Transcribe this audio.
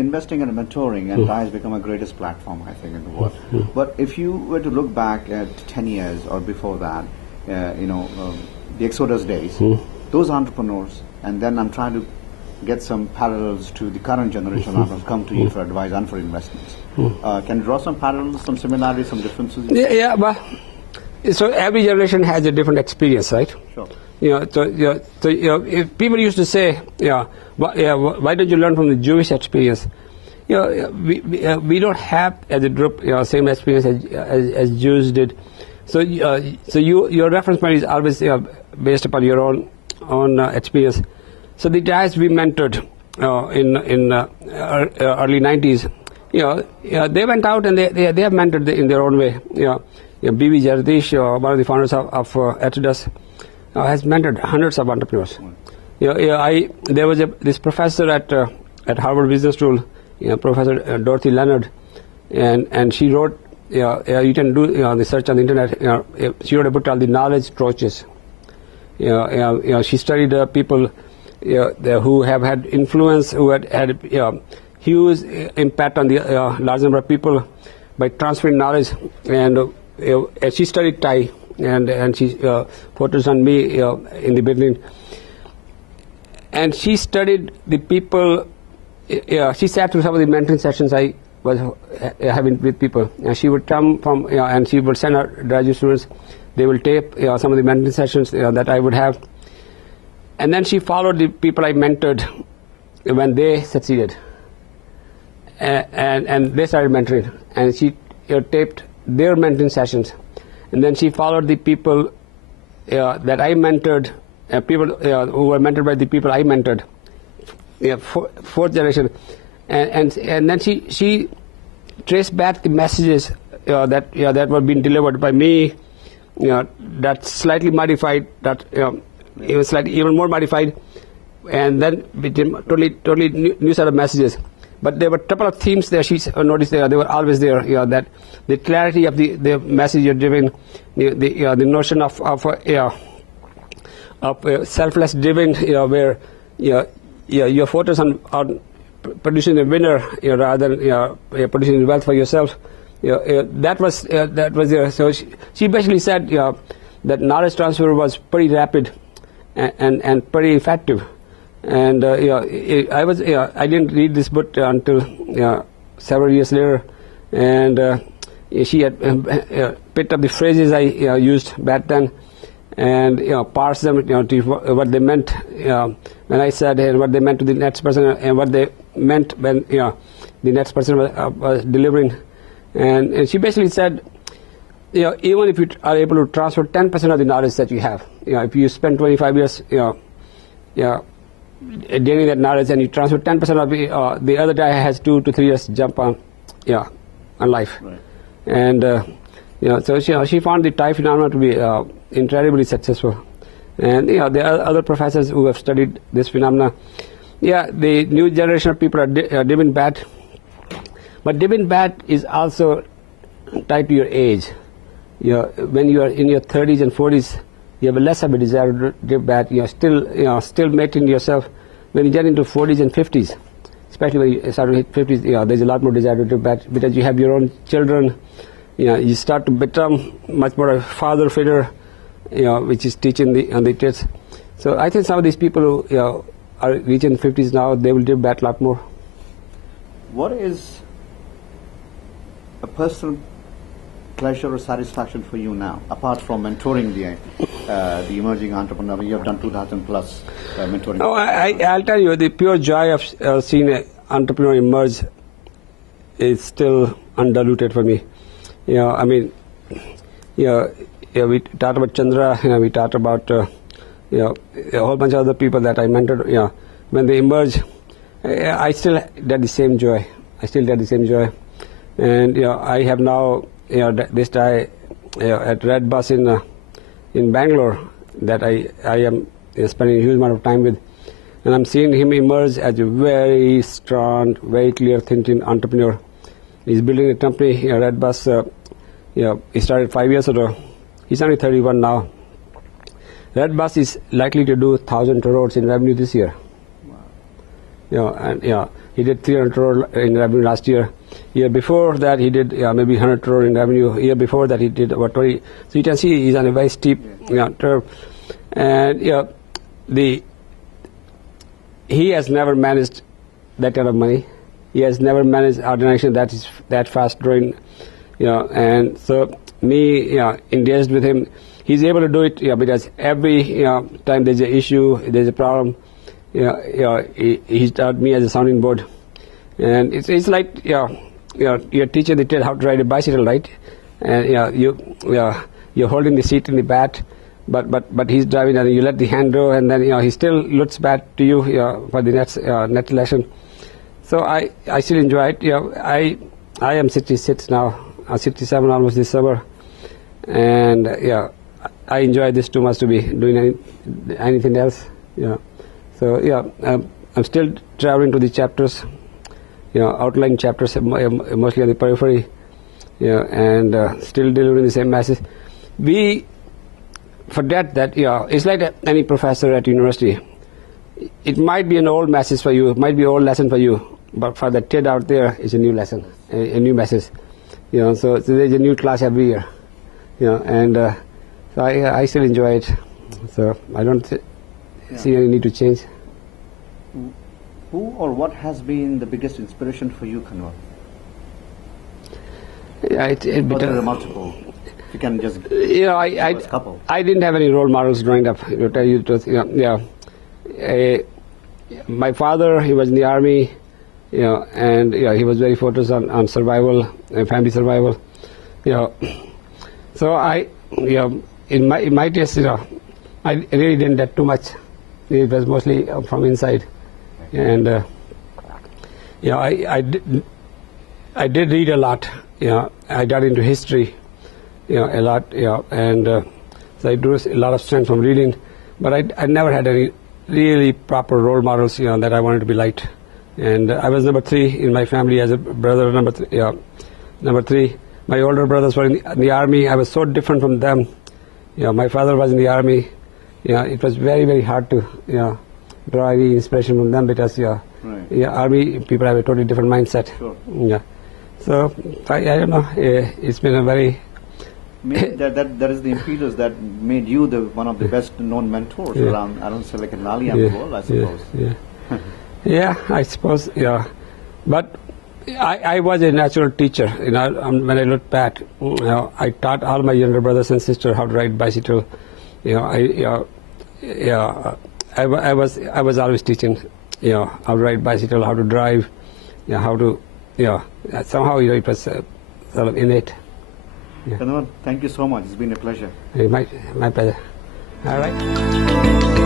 investing and mentoring, and TiE has become a greatest platform, I think, in the world. But if you were to look back at 10 years or before that, the Exodus days, those entrepreneurs, and then I'm trying to get some parallels to the current generation that have come to you for advice and for investments. Can you draw some parallels, some similarities, some differences? Yeah, but so every generation has a different experience, right? Sure. If people used to say, why don't you learn from the Jewish experience? We don't have as a group same experience as Jews did. So your reference point is always based upon your own experience. So the guys we mentored in early 90s, they went out and they have mentored in their own way. B.V. Jagdish, one of the founders of Exodus, has mentored hundreds of entrepreneurs. There was this professor at Harvard Business School, Professor Dorothy Leonard, and she wrote, you can do research on the internet. She wrote a book called The Knowledge Troches. She studied people who have had influence, who had huge impact on the large number of people by transferring knowledge. And she studied TiE, and she focused on me in the beginning. And she studied the people. She sat through some of the mentoring sessions I was having with people. And she would come from, and she would send her graduate students. They will tape some of the mentoring sessions that I would have. And then she followed the people I mentored when they succeeded. And they started mentoring. And she taped their mentoring sessions. And then she followed the people that I mentored, people who were mentored by the people I mentored, fourth generation. And then she traced back the messages that were being delivered by me, that slightly modified, that even more modified, and then became totally new set of messages. But there were a couple of themes there. She noticed they were always there. That the clarity of the message you're giving, the notion of selfless giving, where your focus on producing a winner rather than producing wealth for yourself. That was there. So she basically said that knowledge transfer was pretty rapid and pretty effective. And I didn't read this book until several years later, and she had picked up the phrases I used back then, and parsed them to what they meant when I said, and what they meant to the next person, and what they meant when the next person was delivering. And she basically said, even if you are able to transfer 10% of the knowledge that you have, if you spend 25 years, gaining that knowledge, and you transfer 10% of it, the other guy has 2 to 3 years jump on life. Right. And so she found the TiE phenomenon to be incredibly successful. And there are other professors who have studied this phenomena. The new generation of people are dipping bat, but dipping bat is also tied to your age. When you are in your 30s and 40s, you have less of a desire to dip bat. You're still making yourself. When you get into 40s and 50s, especially when you start to hit 50s, there's a lot more desire to dip bat because you have your own children. You start to become much more a father figure, which is teaching the kids. So I think some of these people who are reaching 50s now, they will dip bat a lot more. What is a personal pleasure or satisfaction for you now, apart from mentoring the emerging entrepreneur? You have done 2,000 plus mentoring. Oh, I'll tell you, the pure joy of seeing an entrepreneur emerge is still undiluted for me. We talked about Chandra. We talked about a whole bunch of other people that I mentored. When they emerge, I still get the same joy. And I have now this guy at Red Bus in Bangalore that I am spending a huge amount of time with, and I'm seeing him emerge as a very strong, very clear thinking entrepreneur. He's building a company, Red Bus. He started 5 years ago. He's only 31 now. Red Bus is likely to do 1,000 crores in revenue this year. Wow. And he did 300 crore in revenue last year. Year before that, he did maybe 100 crore in revenue. Year before that, he did about 20. So you can see he's on a very steep curve. And he has never managed that kind of money. He has never managed an organization that is that fast growing, and so me, engaged with him. He's able to do it, because every time there's an issue, there's a problem, he's taught me as a sounding board, and it's like you're teaching the kid how to ride a bicycle, right? And you're holding the seat in the back, but he's driving, and you let the hand go, and then he still looks back to you for the next lesson. So I still enjoy it. I am 66 now. I'm 67 almost this summer, and I enjoy this too much to be doing anything else. So I'm still traveling to the chapters, outlying chapters, mostly on the periphery, and still delivering the same message. We forget that it's like any professor at university. It might be an old message for you, it might be an old lesson for you, but for the kid out there, it's a new lesson, a new message. So there's a new class every year, and so I still enjoy it. So I don't see any need to change. Who or what has been the biggest inspiration for you, Kanwal? There are multiple. You can just a couple. I didn't have any role models growing up, to tell you the truth. My father, he was in the army, and he was very focused on survival and family survival. So in my case, I really didn't get too much. It was mostly from inside, and I did read a lot. I got into history, a lot, and so I drew a lot of strength from reading, but I never had any really proper role models, that I wanted to be like. And I was number 3 in my family as a brother, number 3. My older brothers were in the army. I was so different from them. My father was in the army. It was very, very hard to draw any inspiration from them, because army people have a totally different mindset. Sure. So I don't know. It's been a very Maybe that is the impetus that made you one of the best known mentors around Silicon Valley and the world, I suppose. Yeah, I suppose. But I was a natural teacher. When I look back, I taught all my younger brothers and sisters how to ride bicycle. I was always teaching. How to ride bicycle, how to drive, how to. Somehow it was sort of innate. Kanwal, thank you so much. It's been a pleasure. My pleasure. All right.